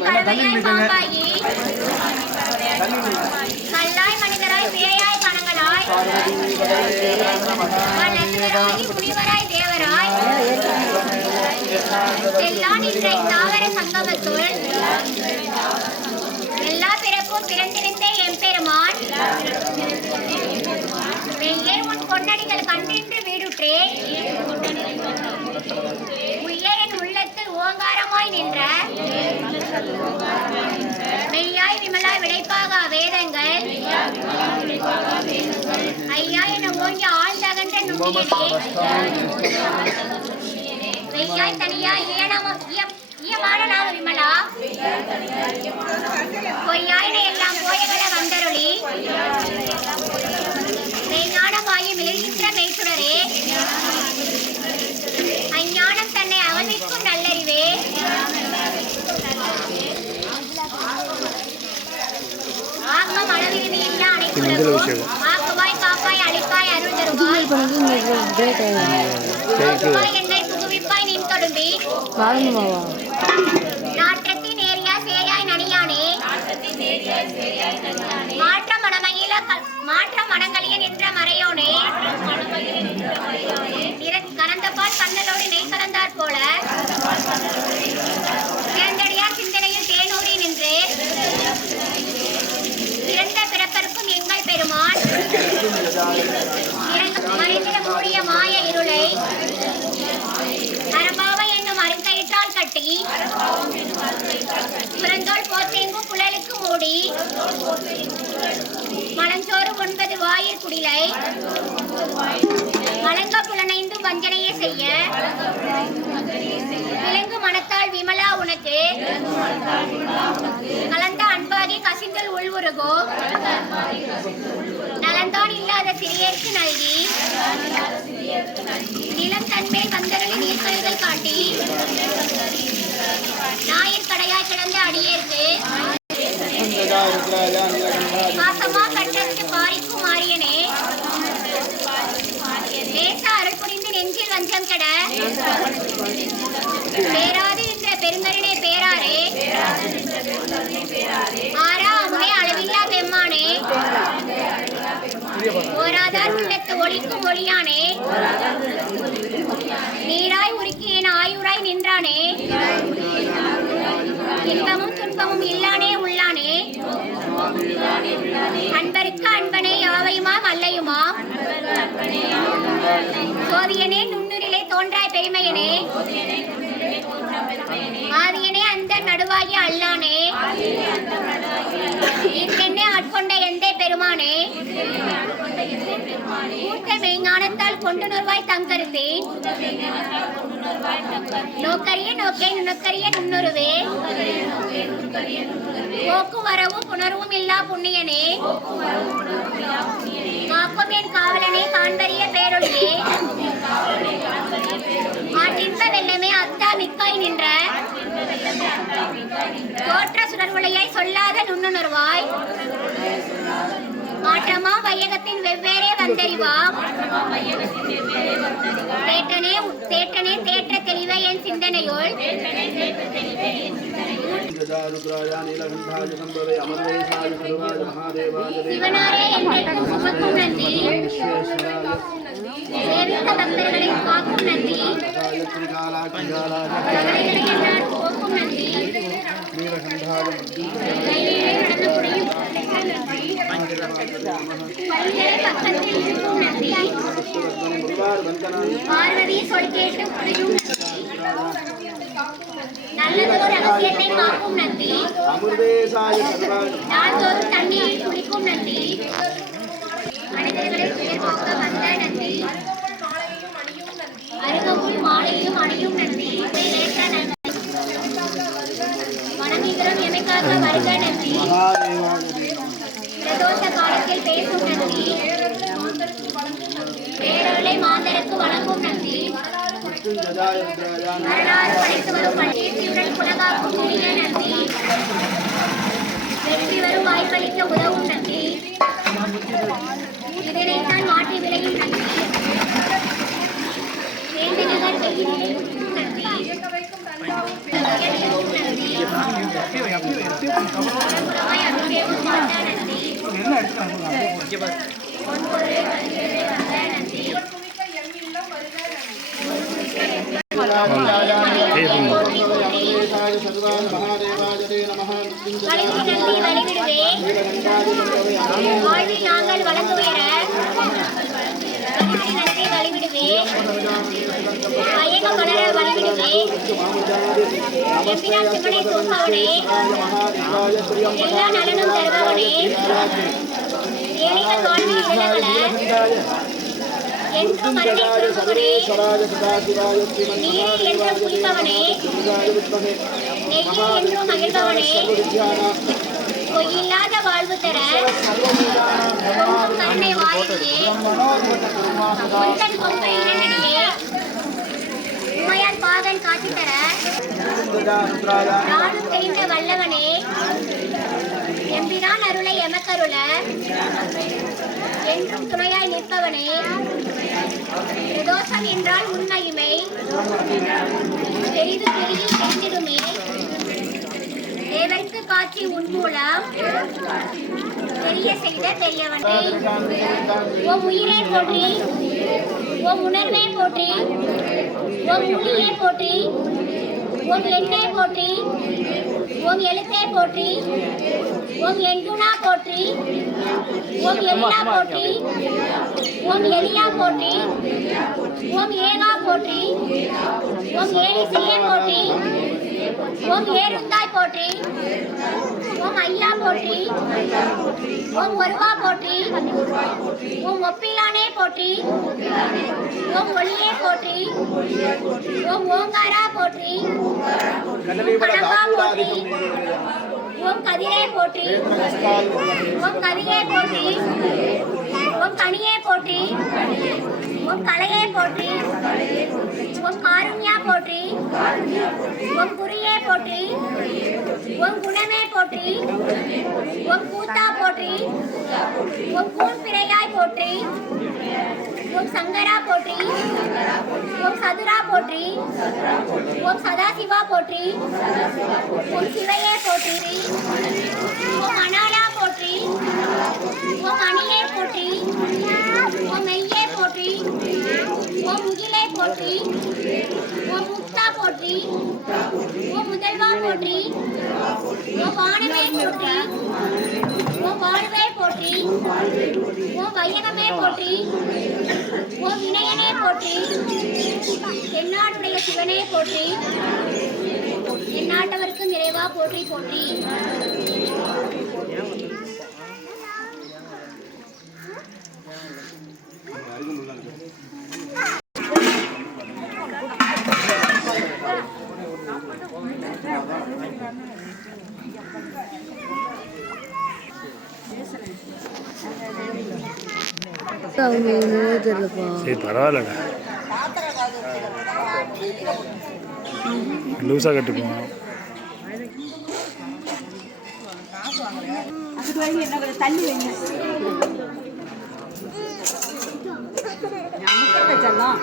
கலவையாய் பாம்பாகி கல்லாய் மனிதராய் பேயாய் கணங்களாய் புனிவராய் தேவராய் எல்லாம் இன்றை தாவர சங்கமத்துள் எல்லா பிறப்பும் பிறந்திருந்தே எம்பெருமான் மெய்யே உன் பொன்னடிகள் கண்டின்று வீடுற்றே உய்யே என் உள்ளத்தில் ஓங்காரமாய் நின்ற மெய்யாய் விமலாய் விளைப்பாக வேதங்கள் ஐயா என ஓங்கி ஆழ்ந்தகன்ற நுண்ணியனே மெய்யாய் தனியாய் ஈயமான நாம விமலா பொய்யாயின எல்லாம் போயகல வந்தருளி மெய்ஞானமாயி மிளிர்கின்ற மெய்சுடரே அஞ்ஞானம் தன்னை அவமிக்கும் நல்லறிவே ஆக்கம் அளவிருதி இல்ல அனைத்துலகும் ஆக்குவாய் காப்பாய் அழிப்பாய் அருள் தருவாய் என்னை புகுவிப்பாய் நின் தொடும்பி நாற்றத்தின் ஏரியா சேயாய் நனியானே மாற்ற மனங்களிய நின்ற மறையோனே கலந்தபால் கண்ணலோடு நெய் கலந்தாற் போல தேர்ந்தடியார் சிந்தனையில் தேனூரி நின்று இறந்த பிறப்பருக்கும் எங்கள் பெருமான் மறைந்திட மூடிய மாய இருளை அரபாவை என்னும் அருங்கயிற்றால் கட்டி புறந்தோல் போத்தேங்கும் புழலுக்கு மூடி மலஞ்சோறு 9 வாயிற் குடிலை மலங்க புலனைந்து வஞ்சனையே செய்ய விலங்கு மனத்தால் விமலா உனக்கு கலந்த அன்பாகி கசிந்தல் உள்வுருகோ நலந்தான் இல்லாத சிறியருக்கு நல்கி நிலம் தன்மேல் வந்தருளி நீர்க்கழுகள் காட்டி ஞாயிற் கடையாய் கிடந்த அடியேற்கு பாசமா கண்டத்து பாரிக்கும் மாரியனே நேச அருள் புரிந்து நெஞ்சில் வஞ்சம் கெட பேராது என்ற பெருங்கருணை பேராரே ஆரா அமுதே அளவில்லா பெம்மானே ஓராதார் உள்ளத்து ஒளிக்கும் ஒளியானே நீராய் உருக்கி என் ஆயுராய் நின்றானே இன்பமும் துன்பமும் இல்லானே உள்ளானே அன்பருக்கு அன்பனே யாவையுமாம் அல்லையுமாம் சோதியனே நுண்ணுரிலே தோன்றாய் பெருமையனே ஆதியனே அந்த நடுவாகி அல்லானே என்னை ஆட்கொண்ட எந்தை பெருமானே கூட்ட மெய்ஞானத்தால் கொண்டு நுறுவாய் தங்கருத்தே நோக்கரிய நோக்கே நுணக்கரிய நுண்ணுருவே போக்கு வரவும் புணர்வும் இல்லா புண்ணியனே காக்கும் என் காவலனே காண்பரிய பேரொழியே ஆற்றின்ப வெள்ளமே அத்தா மிக்காய் நின்ற தோற்ற சுடர்வுளையை சொல்லாத நுண்ணுணர்வாய் மாற்றமா வையகத்தின் வெவ்வேறே வந்தறிவாம் தேற்றனே தேற்ற தெளிவை என் சிந்தனையுள் சிவனாரே என்றைக்கும் சுமக்கும் நன்றி சேவித்த பக்தர்களை காக்கும் நன்றி போக்கும் நன்றி பார்வதி சொல் கேட்டு நல்லதொரு ரகசியத்தை காக்கும் நன்றி நாள்தோறும் தண்ணீரில் குளிக்கும் நன்றி மனிதர்களை துயர் போக்க வந்த நன்றி அருகம்புல் மாலையும் அணியும் நன்றி மனமிகரம் எமைக்காக வருக நன்றி பிரதோஷ காலத்தில் பேசும் நன்றி பேரருளை மாந்தருக்கு வழங்கும் நன்றி வரலாறு படைத்து வரும் பண்டிகையுடன் குலகாக்கும் உரிய நன்றி வெற்றி வரும் வாய்ப்பளிக்க உதவும் நன்றி இதனைத்தான் மாற்றி விளையும் நன்றி வேண்டினவர் நன்றி நன்றி புறமாய் அபிஷேகம் மாட்டா நந்தி பொன்பொரு கல்வியை வந்த நந்தி போற்றி போற்றி வலிந்து நந்தி வழிவிடுவே வாழ்வில் நாங்கள் வளர்ந்துயர வலிந்து நந்தி வழிவிடுவே வையகம் வளர வழிவிடுவே எம்பிரான் சிவனை தூப்பவனே எல்லா நலனும் தருபவனே ஏழைகள் வாழ்வில் விளங்கல என்றும் மரணை சுருங்குவனே நீரில் என்றும் குளிப்பவனே நெய்யில் என்றும் மகிழ்பவனே பொய்யில்லாத வாழ்வு தர பொங்கும் கருணை வாரியே முந்தன் கொம்பை இரண்டடியே உமையால் பாதன் காட்சி தர நாளும் தெரிந்த வல்லவனே எம்பிரான் அருளை எமக்கருள என்றும் துணையாய் நிற்பவனே பிரதோஷம் என்றால் உண்மையுமை பெரிது பெரிய தெரிந்திடுமே தேவருக்கு காட்சி உன் மூலம் தெரிய செய்த பெரியவனே ஓம் உயிரே போற்றி ஓம் உணர்வே போற்றி ஓம் ஒளியே போற்றி ஓம் எண்ணே போற்றி ஓம் எழுத்தே போற்றி ஓம் எண்குணா போற்றி ஓம் எழிலா போற்றி ஓம் எலியா போற்றி ஓம் ஏகா போற்றி ஓம் ஏரிசியே போற்றி ஓம் ஏருந்தாய் போற்றி ஓம் ஐயா போற்றி ஓம் ஒருவா போற்றி ஓம் ஒப்பிலானே போற்றி ஓம் ஒளியே போற்றி ஓம் ஓங்காரா போற்றி கனகா போற்றி ஓம் கதிரே போற்றி ஓம் கதிரே போற்றி ஓம் கனியே போற்றி ஓம் கலையே போற்றி ஓம் காருண்யா போற்றி ஓம் குறியே போற்றி ஓம் குணமே போற்றி ஓம் கூத்தா போற்றி ஓம் கூன் பிறையாய் போற்றி ஓம் சங்கரா போற்றி ஓம் சதுரா போற்றி ஓம் சதாசிவா போற்றி ஓம் சிவையே போற்றி ஓம் அனாலா போற்றி ஓம் அணியே போற்றி ஓம் மெய்யே போற்றி ஓம் முகிலே போற்றி ஓம் முக்தா போற்றி ஓம் முதல்வா போற்றி ஓம் வானமே போற்றி ஓம் வாழ்வே போற்றி ஓம் வையகமே போற்றி ஓம் வினயனே போற்றி தென்னாடுடைய சிவனே போற்றி எந்நாட்டவருக்கு நிறைவா போற்றி போற்றி சரி பரவாயில்லடா லூஸாக கட்டுப்போம் தள்ளி வைங்க வச்சிடலாம்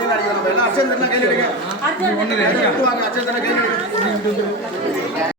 பணியில் அடிக்கணும். நம்ம எல்லாம் அச்சந்தனா கையில் எடுங்க. ஒன்று வாங்க அச்சந்தனா கையில் எடுங்க.